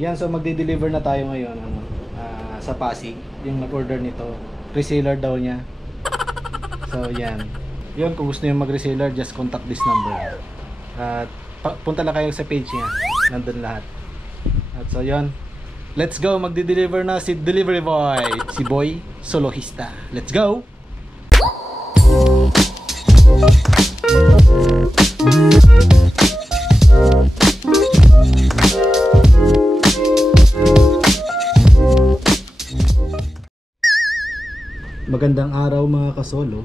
Yan, so magde-deliver na tayo ngayon sa Pasig. Yung nag-order nito, reseller daw niya. So yan. Yun, kung gusto niyo mag-reseller, just contact this number. At punta lang kayo sa page niya. Nandun lahat. At so yun. Let's go, magde-deliver na si delivery boy, si Boy Solohista. Let's go. Magandang araw mga kasolo.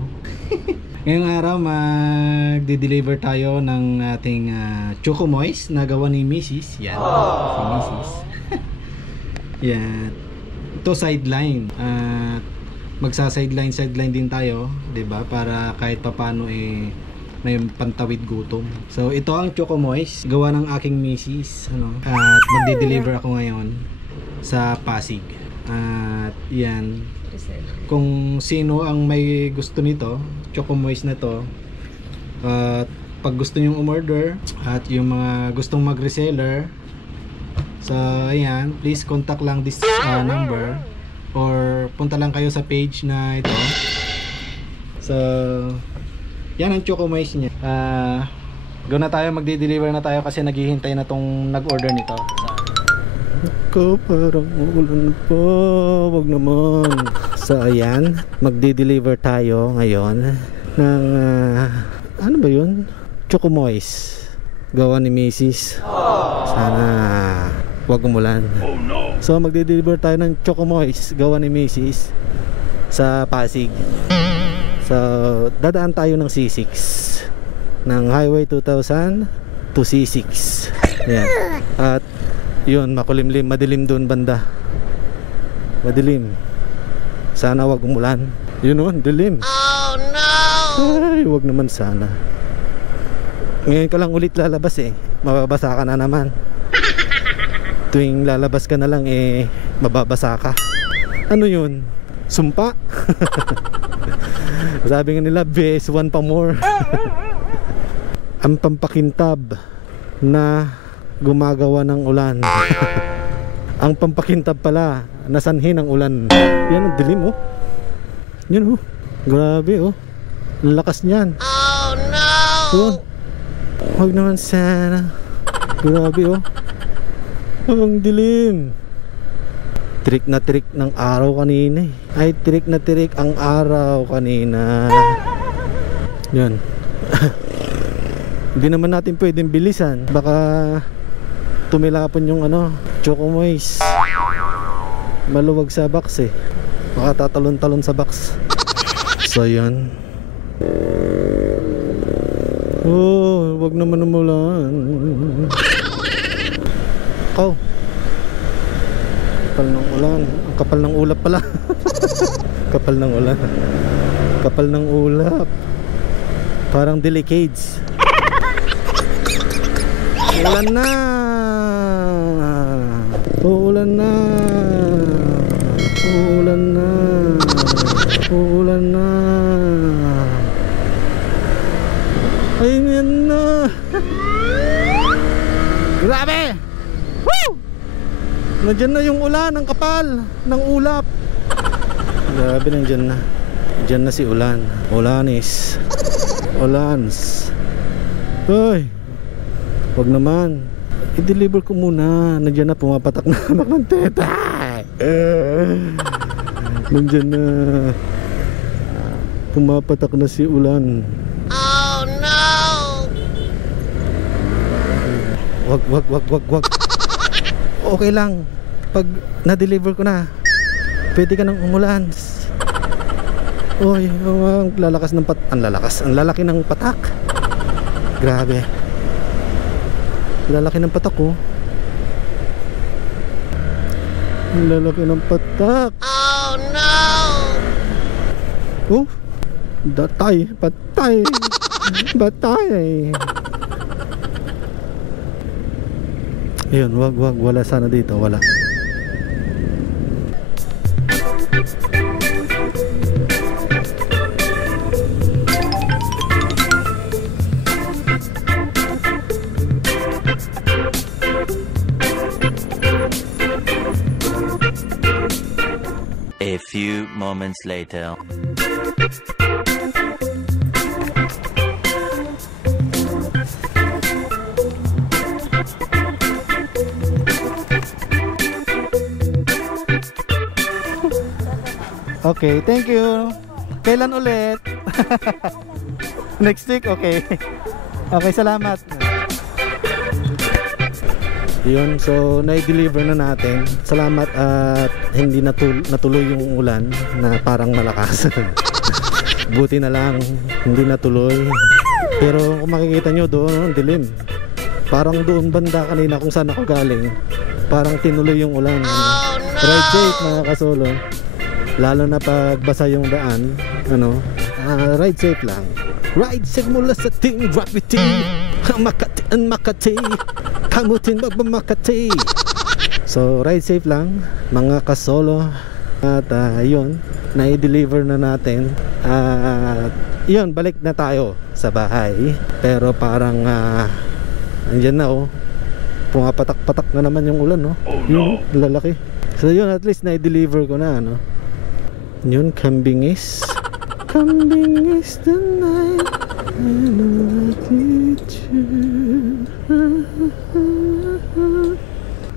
Ngayong araw magde-deliver tayo ng ating Choco Moist na gawa ni Mrs. Yan, si Mrs. Yan. Ito sideline. Magsa-sideline din tayo, 'di ba? Para kahit papaano may pantawid gutom. So ito ang Choco Moist gawa ng aking Mrs. At magde-deliver ako ngayon sa Pasig. At yan, kung sino ang may gusto nito, Choco Moist na to, at pag gusto nyong umorder at yung mga gustong mag-reseller, so ayan, please contact lang this number or punta lang kayo sa page na ito. So yan ang Choco Moist nya. Go na tayo, magde-deliver na tayo kasi naghihintay na tong nag-order nito. Ko parang ulan pa, wag naman. So ayan, magde-deliver tayo ngayon ng ano ba yun? Choco Moist gawa ni Mrs. Sana wag umulan. So magde-deliver tayo ng Choco Moist gawa ni Mrs. sa Pasig. So dadaan tayo ng C6 ng Highway 2000 to C6. Ayan. At yun, makulimlim, madilim doon banda. Madilim. Sana wag umulan. Yun o, dilim. Oh no! Ay, wag naman sana. Ngayon ka lang ulit lalabas mababasa ka na naman. Tuwing lalabas ka na lang mababasa ka. Ano yun? Sumpa? Sabi nga nila, BS1 pa more. Ang pampakintab na gumagawa ng ulan. Ang pampakintab pala nasanhi ng ulan. Yan ang dilim oh. Yan oh. Grabe oh. Ang lakas niyan. Oh no. Oh. Huwag naman sana. Grabe oh. Ang dilim. Trick na trick ng araw kanina Ay trick na trick ang araw kanina. Yan. Hindi naman natin pwedeng bilisan. Baka tumilapon yung Choco Moist. Maluwag sa box baka tatalon-talon sa box. So yun. Oh, wag naman umulan. Oh, kapal ng ulan. Ang kapal ng ulap pala. Kapal ng ulan. Kapal ng ulap. Parang delicades. Ulan na. Uulan na. Uulan na. Uulan na. Ayun na. Grabe. Woo! Nandiyan na yung ulan, ang kapal ng ulap. Grabe, nandiyan na. Nandiyan na si ulan. Ulanis. Ulans. Hoy, wag naman. I-deliver ko muna. Nandiyan na, pumapatak na anak ng teta. Nandiyan na. Pumapatak na si ulan. Oh no. Wag. Okay lang. Pag na-deliver ko na, pwede ka nang umulan. Oy, ang lalakas ng ang lalaki ng patak. Grabe. Lalaki ng patak ko. Lalaki ng patak. Oh no. Oh, patay. Ayun, wag, wala sana dito, wala. A few moments later. Okay, thank you. Kailan ulit? Next week, okay. Okay, salamat. Yun, so na-deliver na natin. Salamat at hindi natuloy yung ulan na parang malakas. Buti na lang hindi natuloy. Pero kung makikita nyo doon, ang dilim. Parang doon banda kanina kung saan ako galing, parang tinuloy yung ulan. Ride safe mga kasolo. Lalo na pag basa yung daan, ride safe lang. Ride safe mula sa Team Gravity. Makati and Makati, kamutin magmamakati. So ride safe lang mga kasolo. At yun, na-deliver na natin. At yun, balik na tayo sa bahay. Pero parang andyan na pumapatak-patak na naman yung ulan, no? Oh, no. Yun, lalaki. So yun, at least na-deliver ko na, no? Yun, kambing is the night and I need you.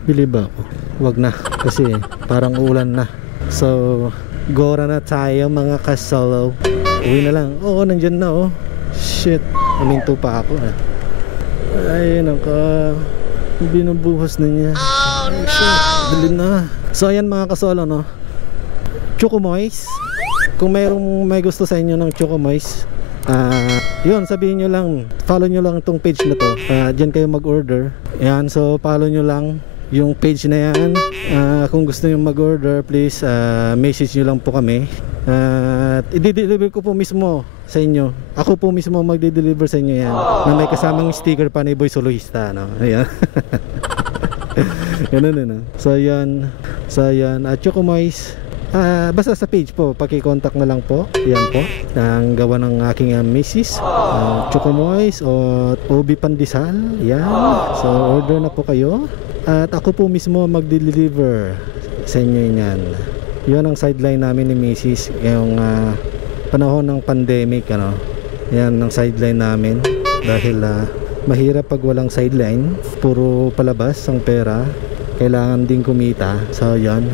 Bili ba ako? Wag na, kasi parang ulan na. So gora na tayo mga kasolo. Uwi na lang. Oo, nandyan na, shit, naminto pa ako, Ay, naka binubuhos na niya. Oh no! Shit, dali na. So ayan mga kasolo, no? Choco Moist. Kung may gusto sa inyo ng Choco Moist, yun, sabihin nyo lang, follow nyo lang tong page na to. Diyan kayo mag-order. Ayan, so follow nyo lang yung page na yan. Kung gusto nyo mag-order, please message nyo lang po kami. At i-deliver ko po mismo sa inyo. Ako po mismo magde-deliver sa inyo yan. Na may kasamang sticker pa ni Boy Soloista, no? Ayan. Ganun. So yan. At Choco Moist, basta sa page po, paki-contact na lang po. Yan po, ang gawa ng aking misis, Choco Moist o Obi Pandesal. Yan. So order na po kayo. At ako po mismo magde-deliver sa inyo yan. Yun ang sideline namin ni Mrs. Yung panahon ng pandemic, yan ang sideline namin. Dahil mahirap pag walang sideline, puro palabas ang pera, kailangan din kumita. So yan.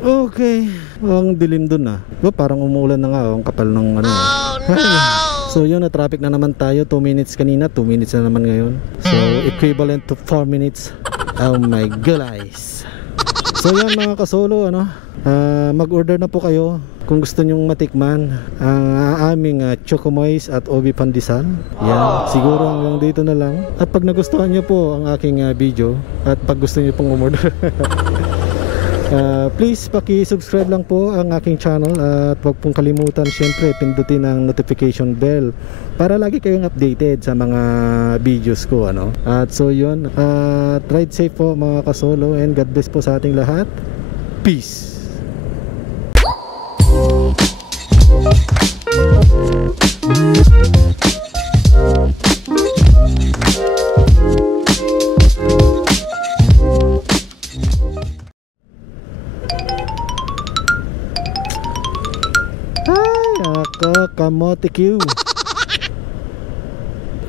Okay, ang dilim dun parang umuulan na nga, ang kapal ng So yun, na traffic na naman tayo. 2 minutes kanina, 2 minutes na naman ngayon. So equivalent to 4 minutes. Oh my god, guys. So yan mga kasolo, mag-order na po kayo kung gusto nyong matikman ang aming Choco Moist at Obi Pandesal. Yan, siguro hanggang dito na lang. At pag nagustuhan nyo po ang aking video, at pag gusto nyo pong umorder, please paki-subscribe lang po ang aking channel. At huwag pong kalimutan syempre pindutin ang notification bell para lagi kayong updated sa mga videos ko, At so yun, ride safe po mga kasolo, and God bless po sa ating lahat. Peace. Kamote Q.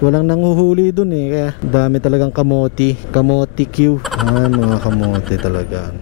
Walang nanguhuli dun kaya dami talagang kamote Q. Mga kamote talaga,